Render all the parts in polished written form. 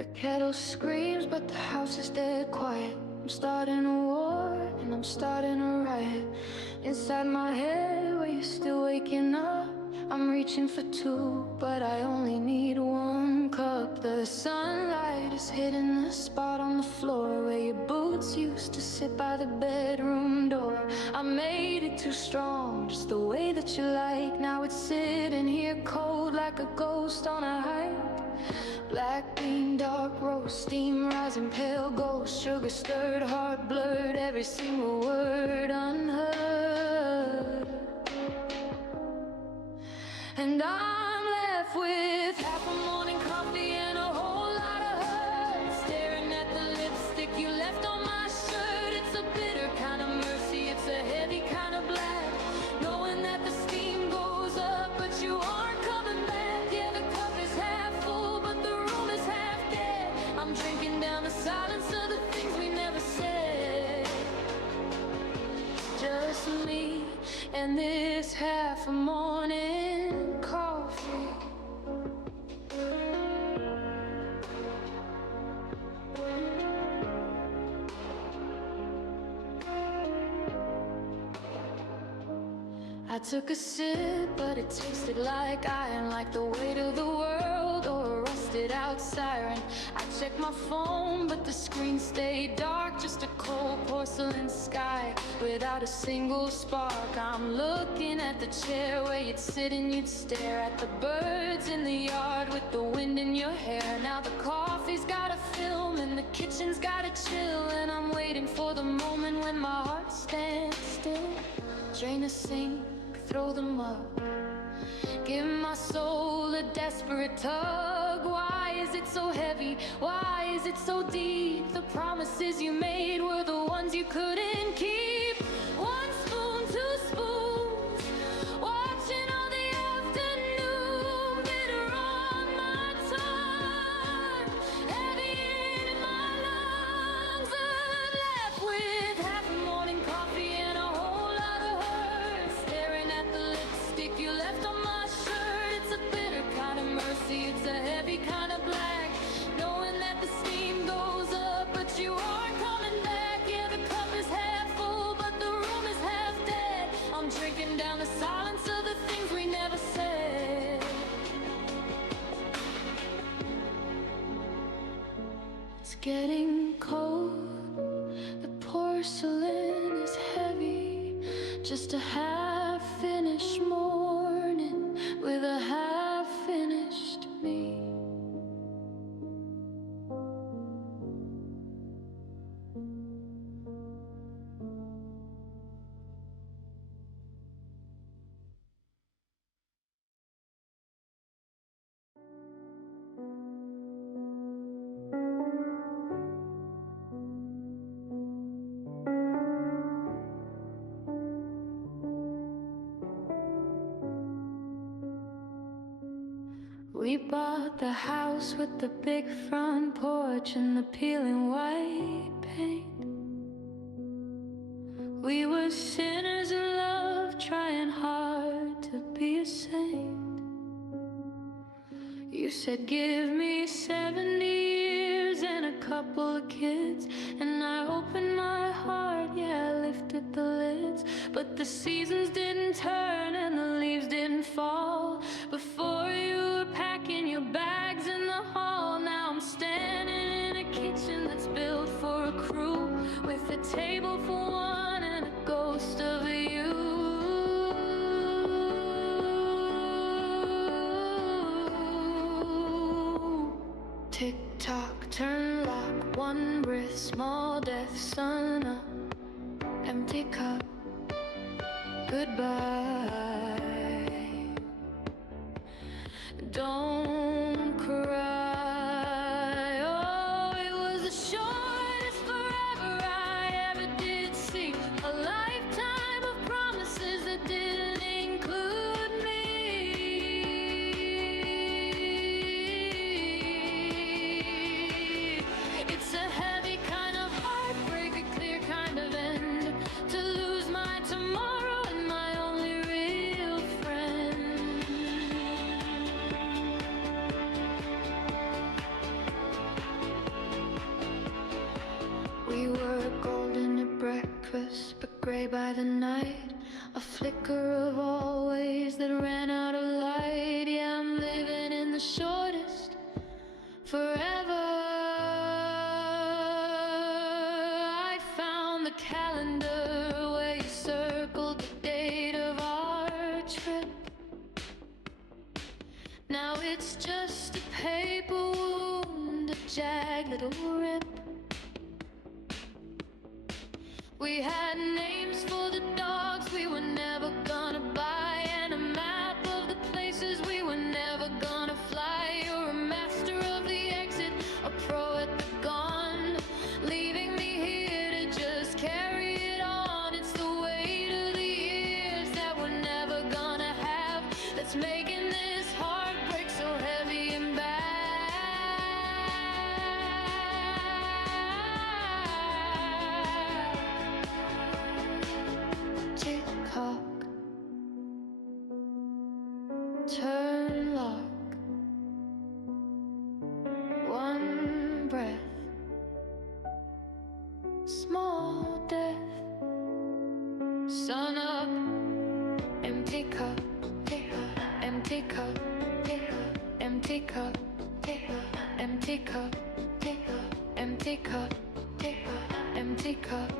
The kettle screams, but the house is dead quiet. I'm starting a war, and I'm starting a riot. Inside my head, where you're still waking up, I'm reaching for two, but I only need one cup. The sunlight is hitting the spot on the floor where your boots used to sit by the bedroom door. I made it too strong, just the way that you like. Now it's sitting here cold like a ghost on a hike. Black bean, dark roast, steam rising, pale ghost, sugar stirred, heart blurred, every single word unheard. And I'm left with half a morning coffee and a whole lot of hurt, staring at the lipstick you left on my shirt. It's a bitter kind of mercy, it's a heavy kind of black, knowing that the steam goes up but you aren't coming back. Yeah, the cup is half full but the room is half dead. I'm drinking down the silence of the things we never said. Just me and this half a morning coffee. I took a sip, but it tasted like iron, like the weight of the world or a rusted out siren. I checked my phone, but the screen stayed dark, just a cold porcelain sky without a single spark. I'm looking at the chair where you'd sit and you'd stare at the birds in the yard with the wind in your hair. Now the coffee's got a film and the kitchen's got a chill, and I'm waiting for the moment when my heart stands still. Drain a sink, throw them up, give my soul a desperate tug. Why is it so heavy? Why is it so deep? The promises you made were the ones you couldn't keep. One spoon, two spoons, watching all the afternoon, bitter on my tongue, heavy in my lungs. I'm left with half a morning coffee and a whole lot of hurt, staring at the lipstick you left on my shirt. It's a bitter kind of mercy, it's a heavy kind of black, knowing that the steam goes up but you aren't coming back. Yeah, the cup is half full but the room is half dead. I'm drinking down the silence of the things we never said. It's getting cold, the porcelain is heavy, just a half-finished morning with a half-finished me. We bought the house with the big front porch and the peeling white paint. We were sinners in love, trying hard to be a saint. You said give me 70 years and a couple of kids, and I opened my heart, yeah, I lifted the lids. But the seasons didn't turn and the leaves didn't fall before you were packing your bags in the hall. Now I'm standing in a kitchen that's built for a crew, with a table for one and a ghost of you. Tick tock, turn lock, one breath, small death, sun up, empty cup, goodbye. Don't cry. Oh, it was the shortest forever I ever did see, a lifetime of promises that didn't include me. It's a heavy kind of heartbreak, a clear kind of end, to lose my tomorrow and my only real friend. forever. I found the calendar where you circled the date of our trip. Now it's just a paper wound, a jagged little rip. We had names for the dogs we were never gonna buy, and a map of the places we were never gonna fly. You're a master of the exit, a pro at the gun, leaving me here to just carry it on. It's the weight of the years that we're never gonna have that's making this heartbreak so heavy and bad. Tick-tock, turn lock, one breath, small death, sun up, empty cup, empty cup, empty cup, empty cup, empty cup, empty cup.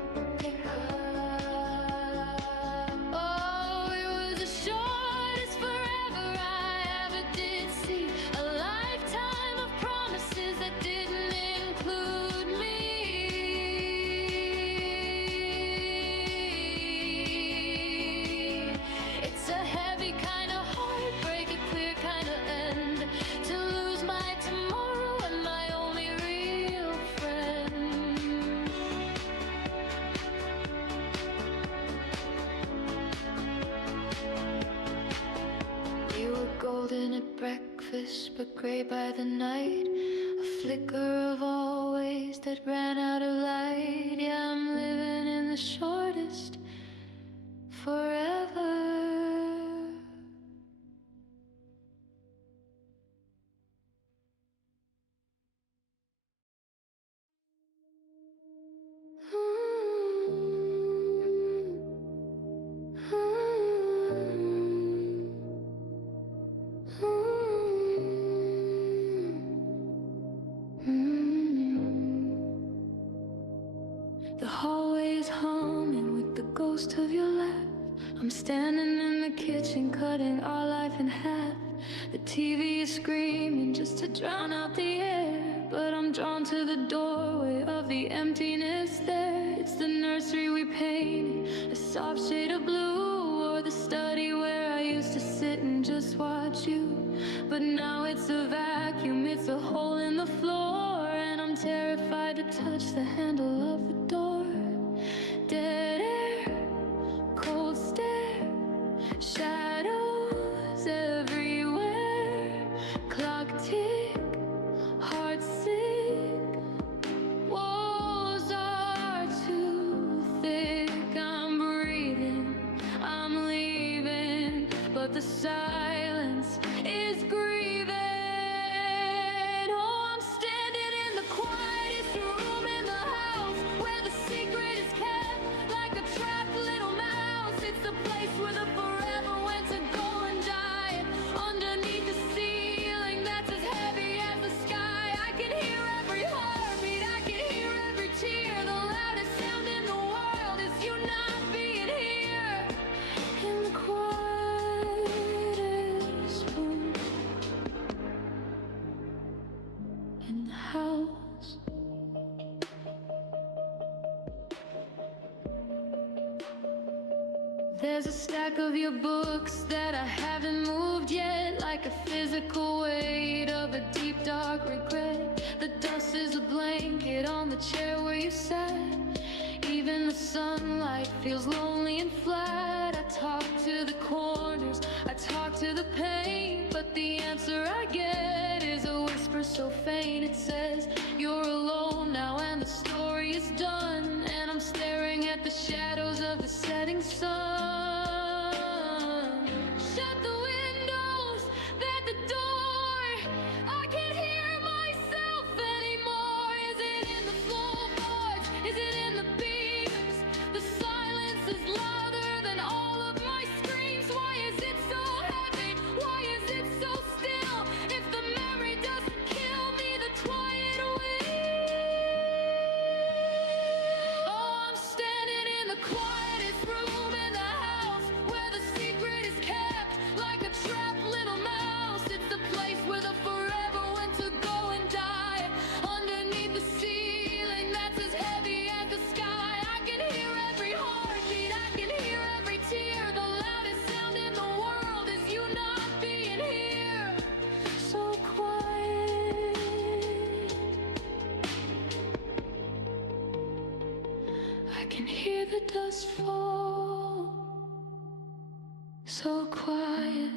Oh, it was the shortest forever I ever did see, a lifetime of promises that didn't include me. It's a heavy kind of heartbreak, a clear kind of end, to lose my tomorrow and my only real friend. We were golden at breakfast, but gray by the night, a flicker of always that ran out of light. Yeah, I'm living in the shortest forever. The hallway is humming with the ghost of your laugh. I'm standing in the kitchen, cutting our life in half. The TV is screaming just to drown out the air, but I'm drawn to the doorway of the emptiness there. It's the nursery we painted, a soft shade of blue, or the study where I used to sit and just watch you. But now it's a vacuum, it's a hole in the floor, and I'm terrified to touch the handle of the door. Dead air, cold stare, shadows everywhere, clock tick, heart sick, walls are too thick. I'm breathing, I'm leaving, but the silence is grieving. Oh, I'm standing in the quietest room in the house, where the secret is kept like a trapped little mouse. It's the place where the forever went to go and die. Underneath the ceiling that's as heavy as the sky, I can hear every heartbeat, I can hear every tear. The loudest sound in the world is you not being here. In the quietest room in the house. There's a stack of your books that I haven't moved yet, like a physical weight of a deep dark regret. The dust is a blanket on the chair where you sat. Even the sunlight feels lonely and flat. I talk to the corners, I talk to the pain, but the answer I get is a whisper so faint. It says you're alone now and the story is done, and I'm staring at the shadows of the setting sun. Shut the windows, at the door, I can't hear myself anymore. Is it in the floorboards? Is it in the beams? The silence is louder than all of my screams. Why is it so heavy? Why is it so still? If the memory doesn't kill me, the I can hear the dust fall, so quiet.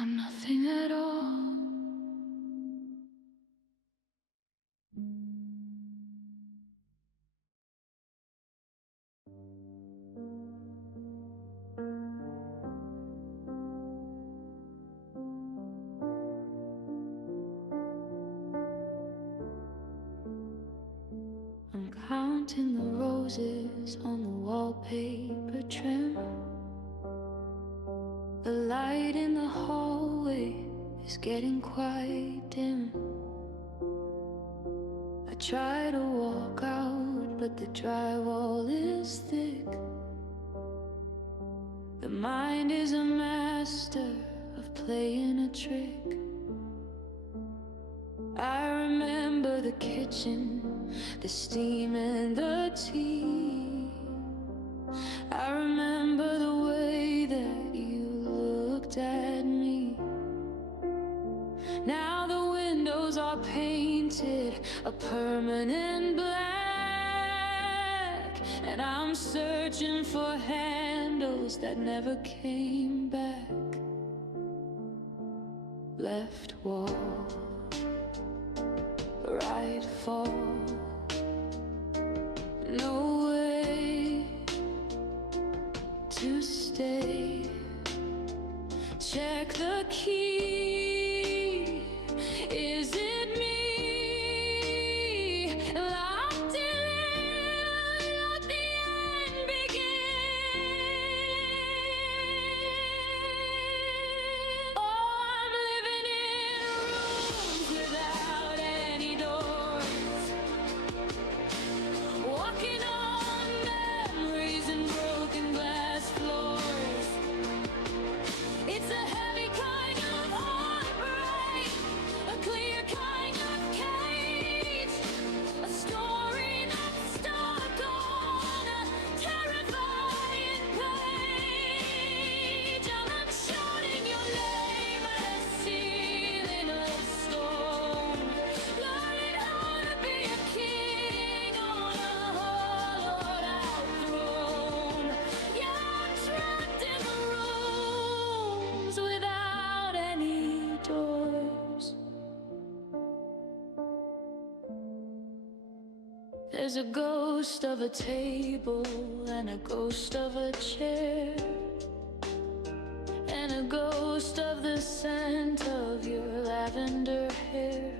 I'm nothing at all. I'm counting the roses on the wallpaper trim. The light in the hallway is getting quite dim. I try to walk out, but the drywall is thick. The mind is a master of playing a trick. I remember the kitchen, the steam and the tea. I remember the way that you looked at me. Now the windows are painted a permanent black, and I'm searching for handles that never came back. Left wall, right fall, no way to stay. Check the key, is it me? Locked in, let the end begin. Oh, I'm living in rooms without any doors, walking on memories and broken glass floors. It's a heavy kind of heartbreak, a clear kind of cage, a story that's stuck on a terrifying page. And I'm shouting your name at a ceiling of stone, learning how to be a king on a hollowed out throne. Yeah, I'm trapped in the rooms without any doors. There's a ghost of a table and a ghost of a chair, and a ghost of the scent of your lavender hair.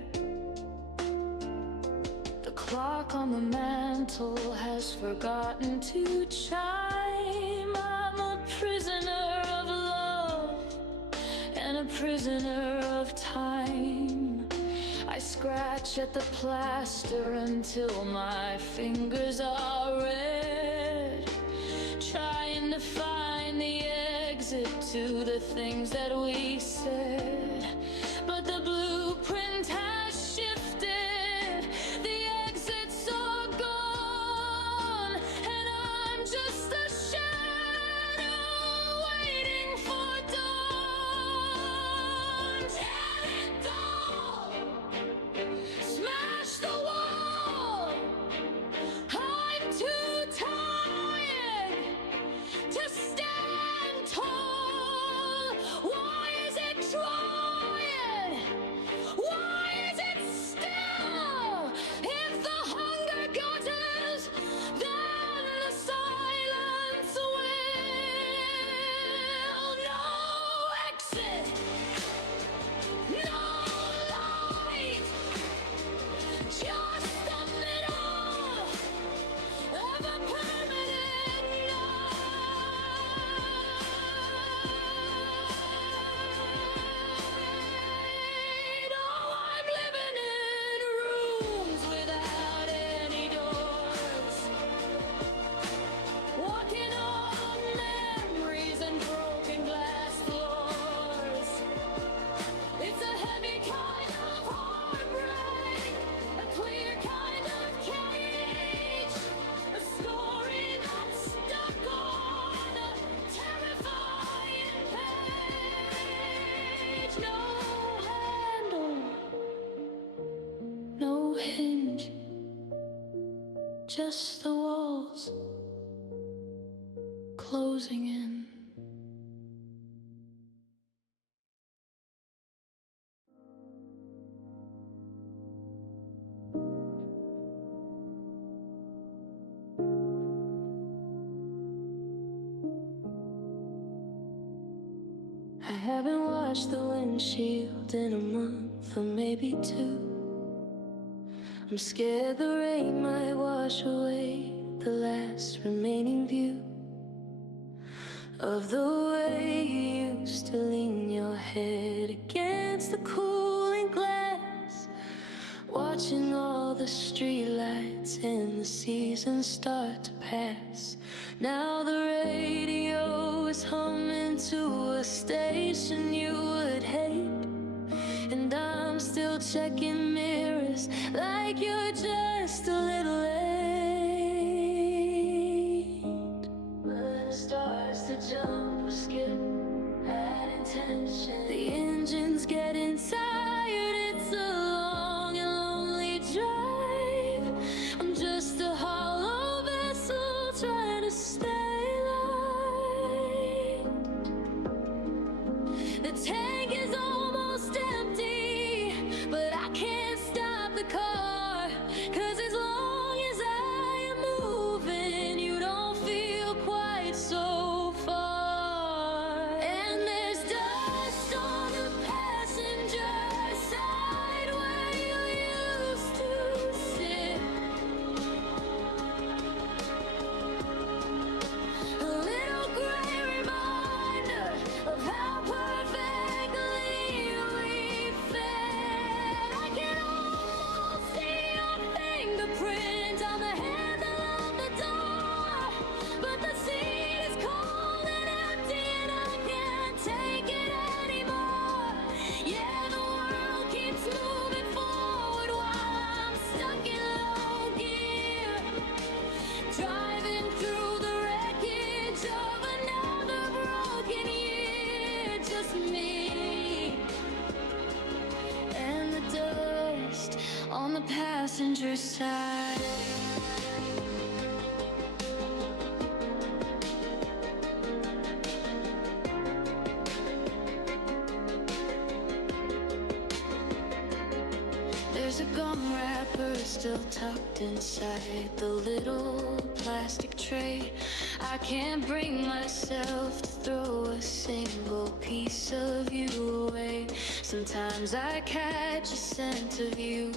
The clock on the mantle has forgotten to chime. I'm a prisoner of love and a prisoner of time. I scratch at the plaster until my fingers are red, trying to find the exit to the things that we said. But the blueprint has shifted, the exits are gone, and I'm just a shadow waiting for dawn. Tear it down, smash the wall. I'm too tired to stand tall. Why is it trying? Why is it still? If the hunger gutters, then the silence will. No exit, no light, just the middle of a permanent night. Oh, I'm living in rooms without any doors, walking on memories and broken glass floors. It's a heavy kind of heartbreak, a clear kind of cage, a story that's stuck on a terrifying page. No handle, no hinge, just the walls closing in. I haven't washed the windshield in a month or maybe two. I'm scared the rain might wash away the last remaining view of the way you used to lean your head against the cooling glass, watching all the streetlights and the seasons start to pass. Now the radio is humming to a station you would hate, and I'm still checking mirrors like you're just a little late. But it starts to jump or skip at intention. The engine's getting tired, it's a long and lonely drive. I'm just a hollow vessel trying to stay alive. The tank is almost empty, but I can't stop the car, 'cause as long as I am moving, you don't feel quite so far. And there's dust on the passenger side where you used to sit. A little gray reminder of how perfectly we fit. I can almost see your fingerprint on the handle of the door, but the seat is cold and empty and I can't take it anymore. Yeah, the world keeps moving forward while I'm stuck in low gear, driving through the wreckage of another broken year. Just me and the dust on the passenger side. There's a gum wrapper still tucked inside the little plastic tray. I can't bring myself to throw a single piece of you away. Sometimes I catch a scent of you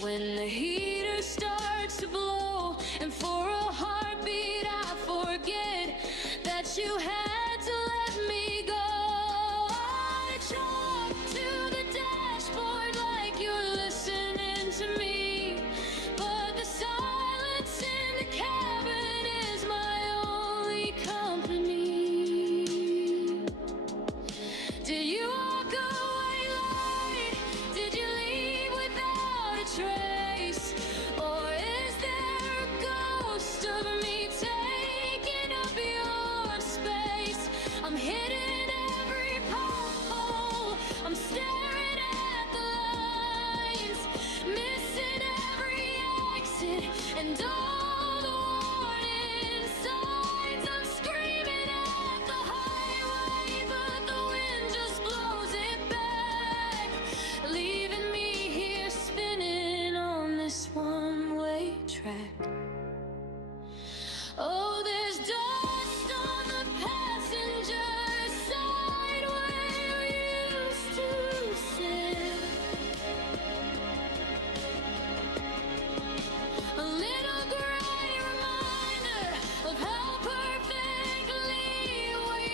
when the heater starts to blow, and for a heartbeat I forget that you had to let me go. I talk to the dashboard like you're listening to me, but the silence in the cabin is my only company. Did you walk away late? Did you leave without a trace? Or is there a ghost of me taking up your space? I'm hitting every pothole, I'm staring at the lines, missing every exit and all the warning signs. I'm screaming at the highway, but the wind just blows it back, leaving me here spinning on this one-way track. Oh, there's dust on the passenger side where you used to sit. A little gray reminder of how perfectly we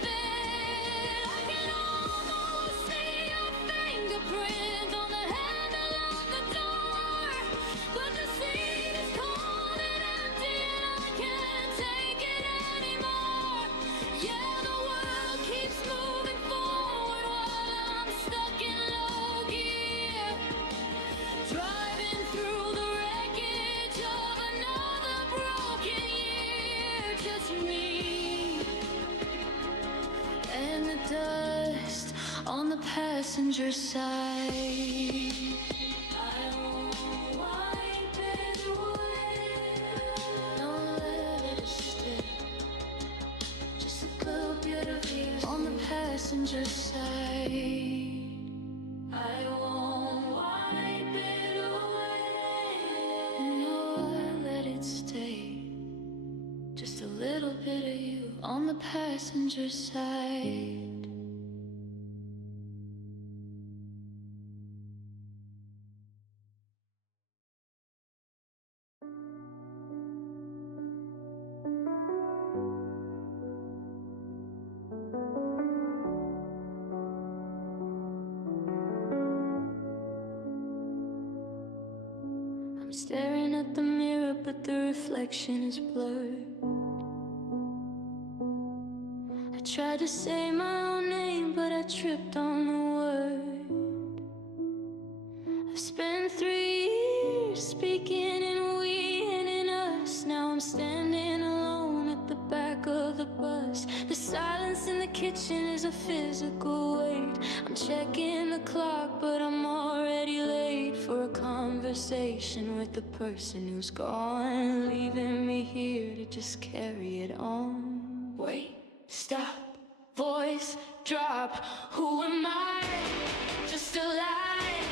fit. I can almost see your fingerprint on the handle of the door, but the seat is cold and empty and I can't take it anymore. Yeah, the world keeps moving forward while I'm stuck in low gear, driving through the wreckage of another broken year. Just me and the dust on the passenger side. I won't wipe it away. passenger side. I won't wipe it away, nor let it stay. Just a little bit of you on the passenger side. I'm staring at the mirror, but the reflection is blurred. I tried to say my own name, but I tripped on the word. I've spent 3 years speaking in we and in us. Now I'm standing alone at the back of the bus. The silence in the kitchen is a physical weight. I'm checking the clock, but I'm already late for a conversation with the person who's gone, leaving me here to just carry it on. Wait, stop, voice drop. Who am I? Just a lie,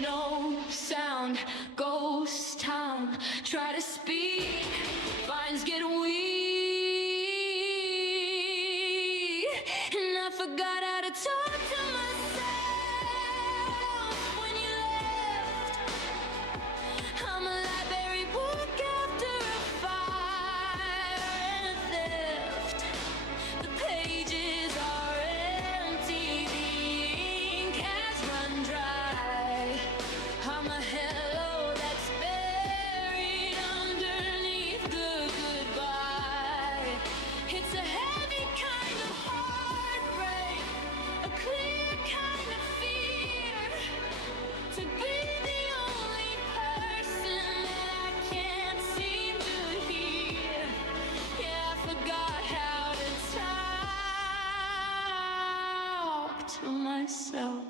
no sound, ghost town. Try to speak, vines get weak, and I forgot how to talk to myself when you left. I'm a library book after a fire and a theft. The pages are empty, the ink has run dry. I'm a hello that's buried underneath the goodbye. It's a heavy kind of heartbreak, a clear kind of fear, to be the only person that I can't seem to hear. Yeah, I forgot how to talk to myself.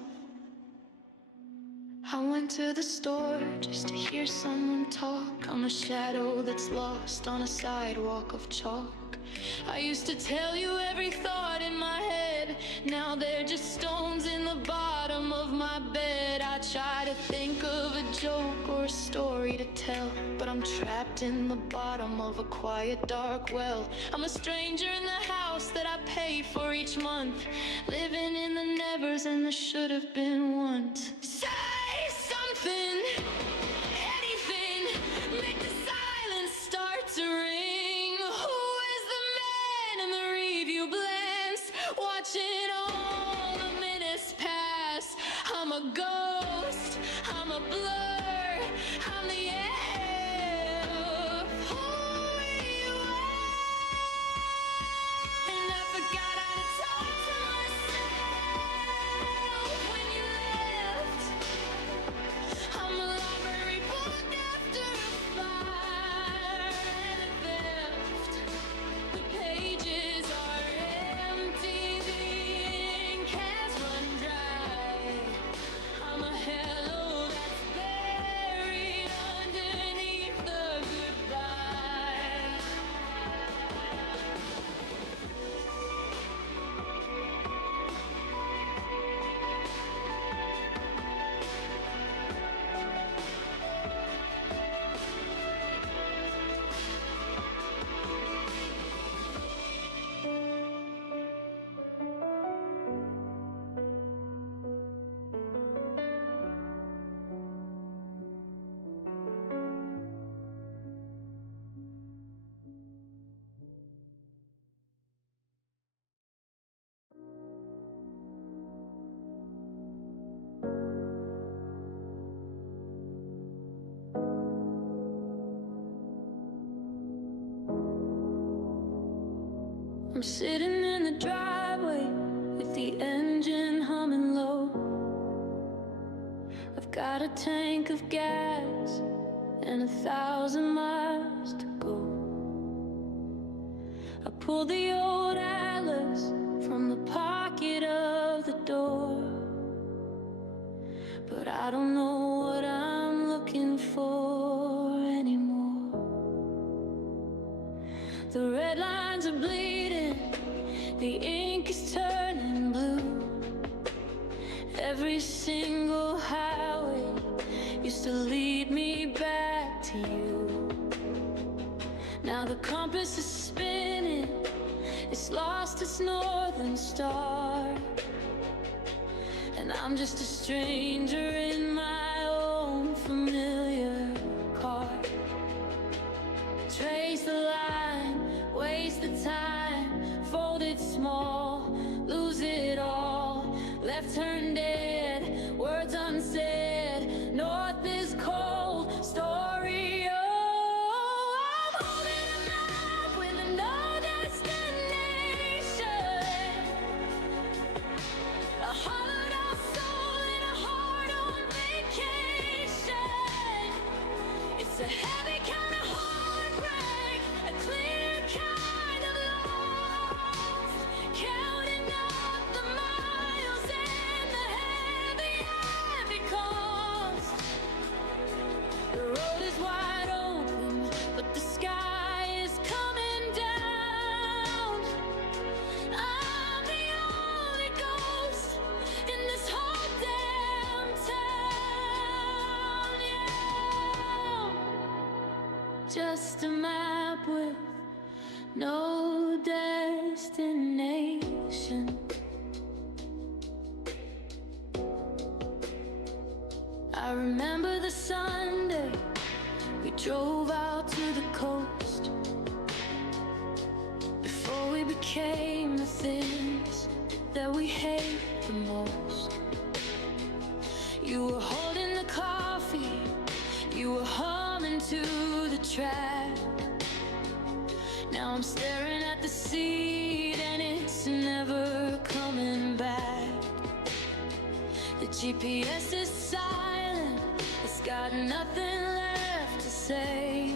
I went to the store just to hear someone talk. I'm a shadow that's lost on a sidewalk of chalk. I used to tell you every thought in my head. Now they're just stones in the bottom of my bed. I try to think of a joke or a story to tell, but I'm trapped in the bottom of a quiet, dark well. I'm a stranger in the house that I pay for each month, living in the nevers and the should have been once. Say something, anything, make the silence start to ring. Who is the man in the review blends, watching all the minutes pass? I'm a ghost, I'm a blur, I'm the air of who you are. And I forgot how to talk to myself when you left. I'm a library book after a fire and a theft. The pages are empty, the ink has run dry. I'm a hello that's buried underneath the goodbye. I'm sitting in the driveway with the engine humming low. I've got a tank of gas and 1,000 miles to go. I pulled the old atlas from the pocket of the door, but I don't know what I'm looking for anymore. The red lines are bleeding, the ink is turning blue. Every single highway used to lead me back to you. Now the compass is spinning, it's lost its northern star, and I'm just a stranger in my own familiar car. Trace the line, waste the time, fold it small, lose it all, left turn dead, words unsaid, north is cold, story. Oh, I'm holding a map with no destination, a hollowed out soul and a heart on vacation. It's a heavy kind of heartbreak, a clear kind of lost, counting up the miles and the heavy, heavy cost. The road is wide open, but the sky is coming down. I'm the only ghost in this whole damn town, yeah. Just a map with no destination. I remember the Sunday we drove out to the coast, before we became the things that we hate the most. You were holding the coffee, you were humming to the track. Now I'm staring at the seat and it's never coming back. The GPS is silent, it's got nothing left to say.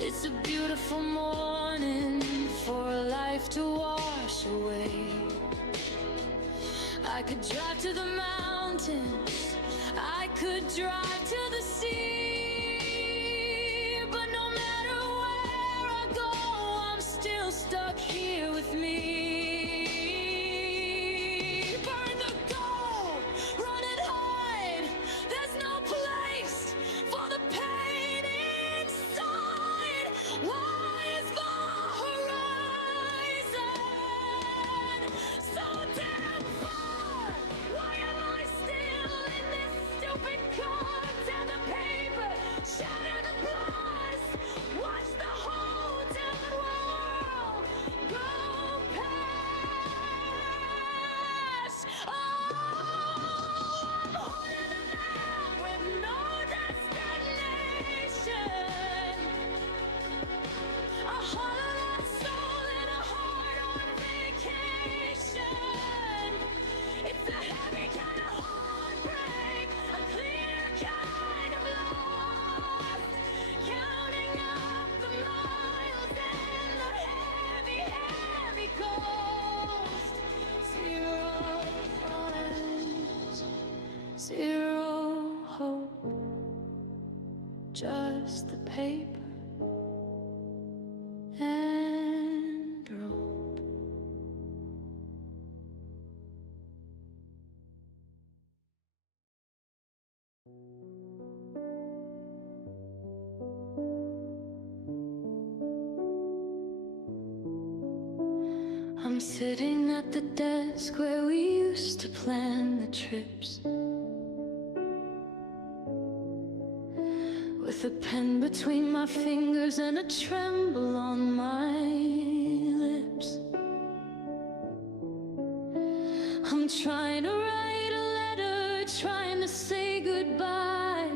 It's a beautiful morning for a life to wash away. I could drive to the mountains, I could drive to the sea, but no matter where I go, I'm still stuck here with me. Burn the gold, run and hide, there's no place for the pain inside. Why is the horizon so damn far? Why am I still in this stupid car? Tear the paper, shatter the glass, watch the whole damn world go past. Oh, I'm holding a map with no destination, a hollow soul and a heart on vacation. It's a heavy kind of heartbreak, a clear kind of loss, counting up the miles and the heavy, heavy cost. Zero funds, zero hope, just the paper and rope. I'm sitting at the desk where we used to plan the trips, with a pen between my fingers and a tremble on my lips. I'm trying to write a letter, trying to say goodbye,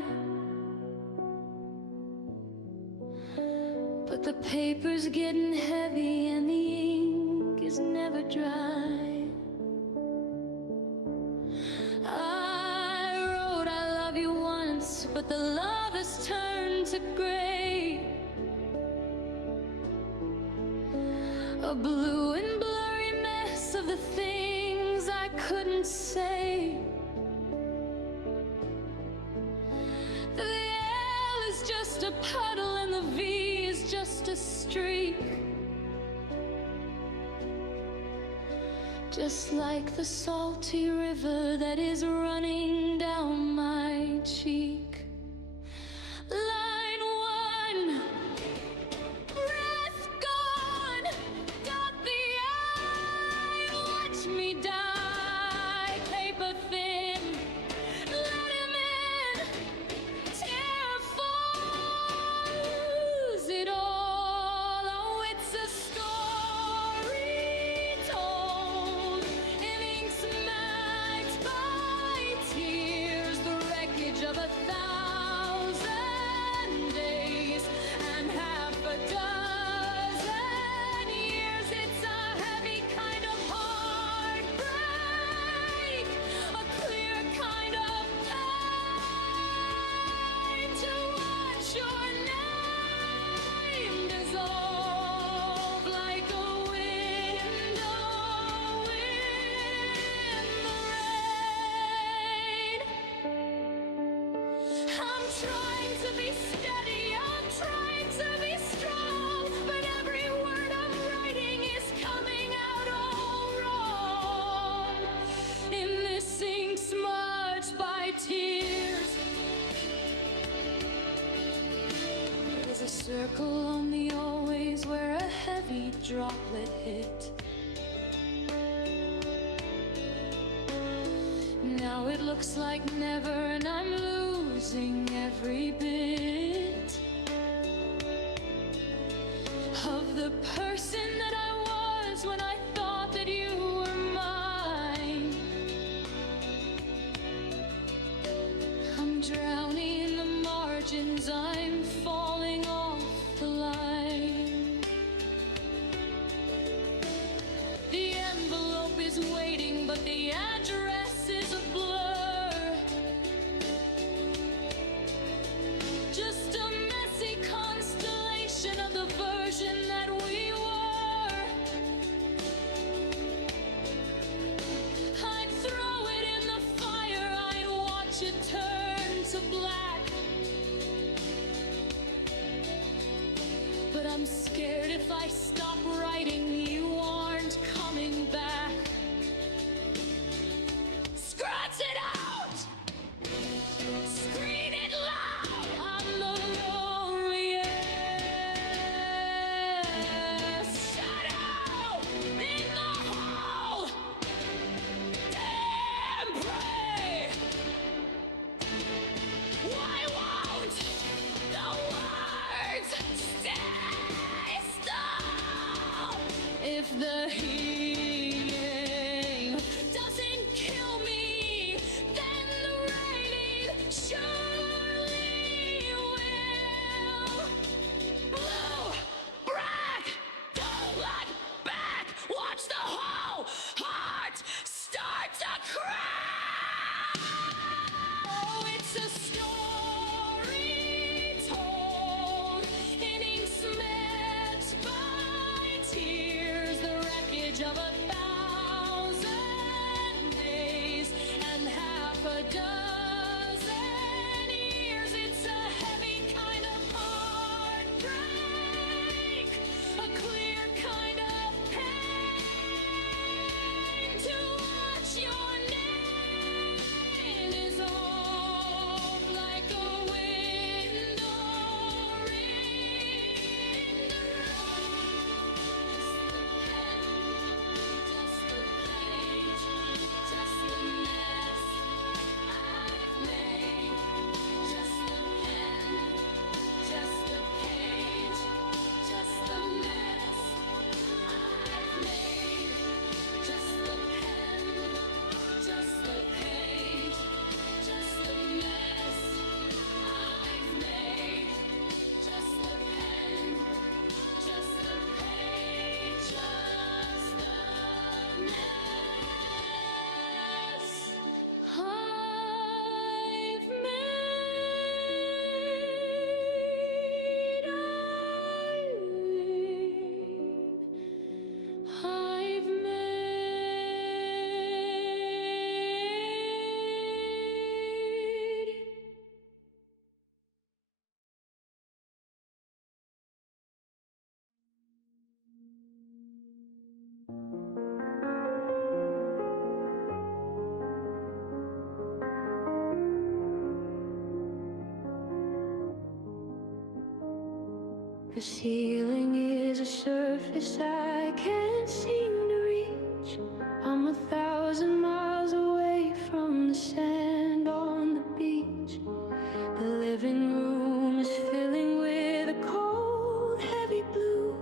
but the paper's getting heavy and the ink is never dry. I wrote I love you once, but the love has turned to gray, a blue and blurry mess of the things I couldn't say. The L is just a puddle and the V is just a streak, just like the salty river that is running down my cheek. Line one, breath gone, got the eye, watch me die, paper thin, let him in, tear falls it all. Oh, it's a story told in ink smacked by tears, the wreckage of 1,000 days and half a dozen years. It's a heavy kind of heartbreak, a clear kind of pain to watch your name dissolve like a window in the rain. I'm trying to be steady, I'm trying to be strong, but every word I'm writing is coming out all wrong. In this ink smudged by tears, there's a circle on the always where a heavy droplet hit. Now it looks like never, and I'm losing every bit of the person that I was when I thought that you were mine. I'm drowning in the margins, I'm falling off the line. The envelope is waiting, but the address is a blur. Just a messy constellation of the version that we were. I'd throw it in the fire, I'd watch it turn to black. But I'm scared if I stop writing, you aren't coming back. Scratch it out! Scream it loud! I'm the loneliest shadow in the hole! Damn prey! Why won't the words stay still? The ceiling is a surface I can't seem to reach. I'm 1,000 miles away from the sand on the beach. The living room is filling with a cold, heavy blue.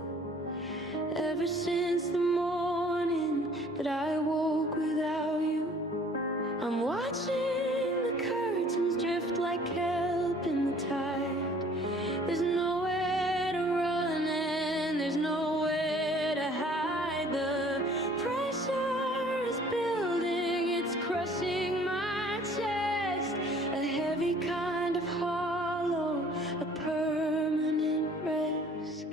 Ever since the morning that I woke without you, I'm watching the curtains drift like kelp in the tide. There's nowhere to run and there's nowhere to hide. The pressure is building, it's crushing my chest. A heavy kind of hollow, a permanent rest.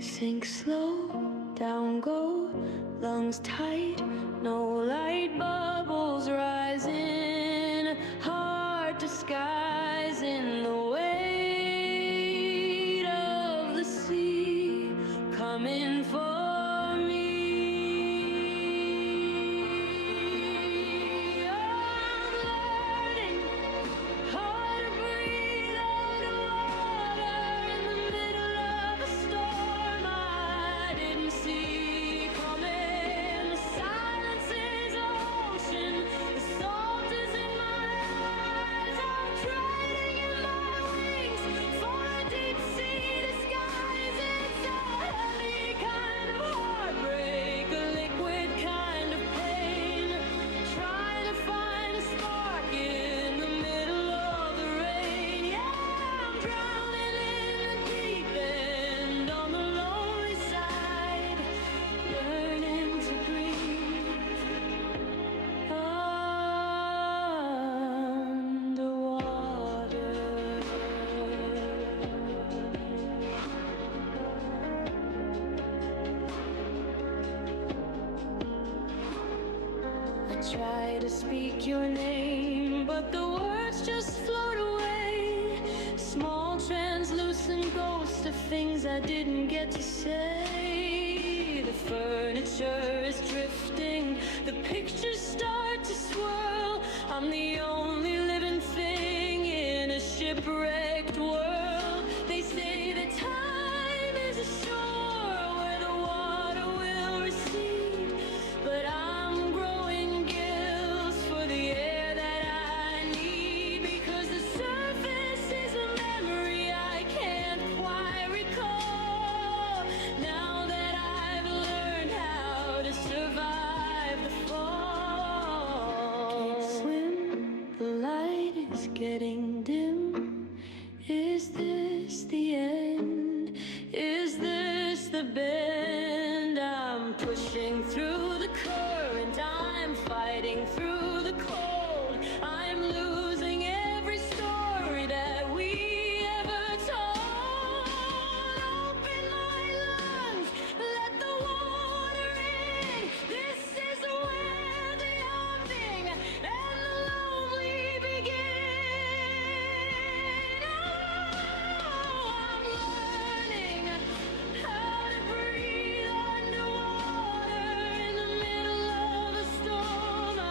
Sink slow, down go, lungs tight, no light bubbles rising, hard disguising the weight of the sea coming for me. I'm learning how to breathe underwater in the middle of a storm I didn't see coming. The silence is ocean, the salt is in my eyes. I'm trading in my wings for a deep sea disguise. It's a heavy kind of heartbreak, a liquid kind of pain. Trying to find a spark in the middle of the rain. Yeah, I'm drowning in the deep end on the lonely side, learning to breathe underwater. I try to speak your name, but the words just float away. Small translucent ghosts of things I didn't get to say. The furniture is drifting, the pictures start to swirl. I'm the only living thing in a shipwrecked world. They say that time is a shore where the water will recede, but I'm growing gills for the air that I need, because the surface is a memory I can't quite recall. Now that I've learned how to survive the fall. Can't swim, the light is getting dim. Is this the end? Is this the bend? I'm pushing through the current, I'm fighting through the cold. I'm losing every story that we ever told. Open my lungs, let the water in. This is where the humping and the lonely begin. Oh, I'm learning how to breathe underwater in the middle of a storm I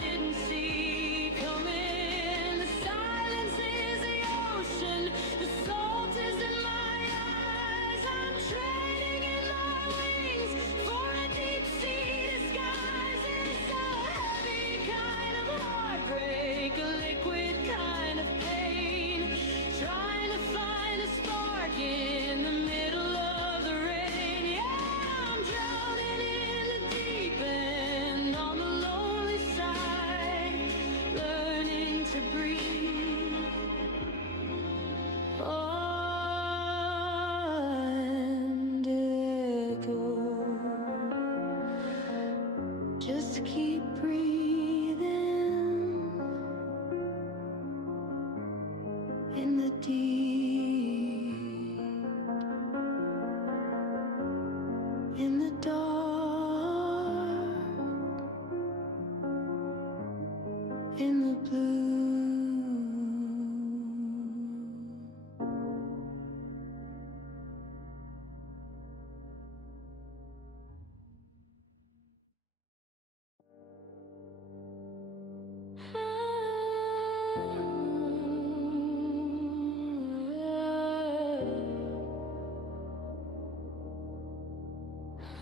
didn't see coming. The silence is the ocean, the salt is in my eyes. I'm trading in my wings for a deep sea disguise. It's a heavy kind of heartbreak, a liquid kind of pain. Trying to find a spark in the middle of the rain. Yeah, I'm drowning in the deep end on the lonely side, learning to breathe and echo. Just keep breathing in the deep, in the dark, in the blue.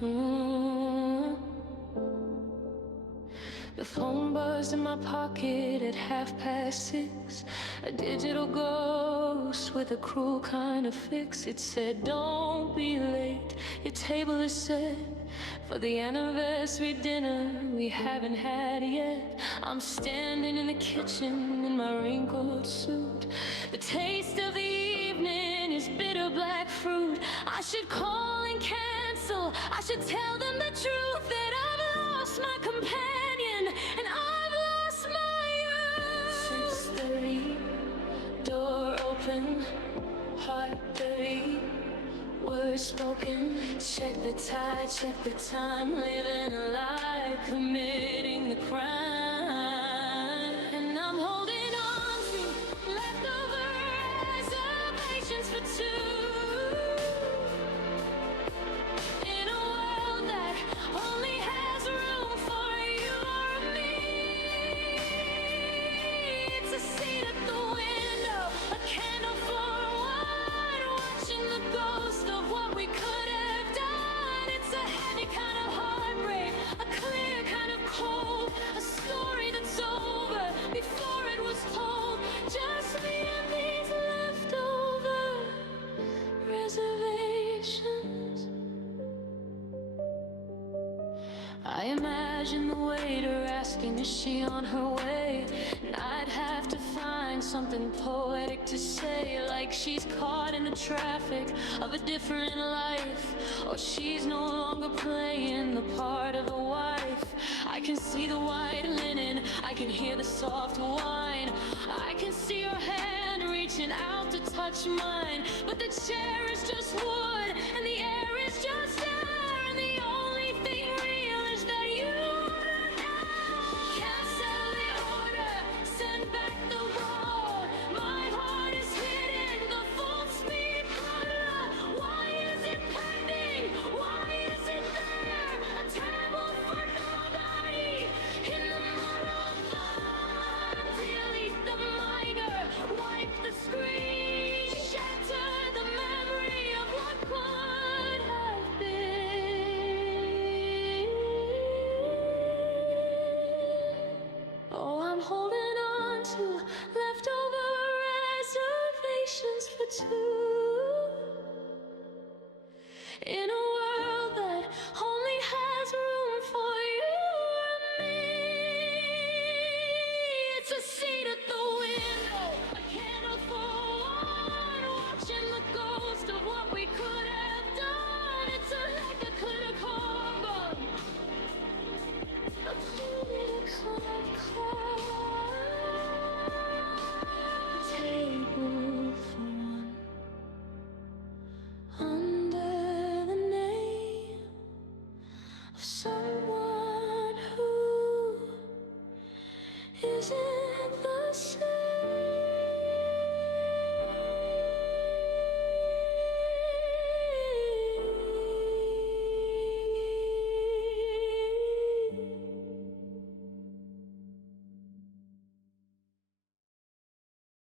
Mm. The phone buzzed in my pocket at 6:30. A digital ghost with a cruel kind of fix. It said, don't be late, your table is set for the anniversary dinner we haven't had yet. I'm standing in the kitchen in my wrinkled suit. The taste of the evening is bitter black fruit. I should call and cancel, I should tell them the truth, that I've lost my companion and I've lost my youth. 6:30, door open, heart dirty, words spoken. Check the tide, check the time, living a lie, committing the crime. And I'm holding on to leftover reservations for two, in a world that only has room for you or me. It's a seat at the window, a candle for one, watching the ghost of what we could have done. It's a heavy kind of heartbreak, a clear kind of cold, a story that's over before it was told. Just me and these leftover reservations. I imagine the waiter asking, is she on her way? And I'd have to find something poetic to say, like she's caught in the traffic of a different life, or she's no longer playing the part of the wife. I can see the white linen, I can hear the soft wine, I can see her hand reaching out to touch mine, but the chair is just wood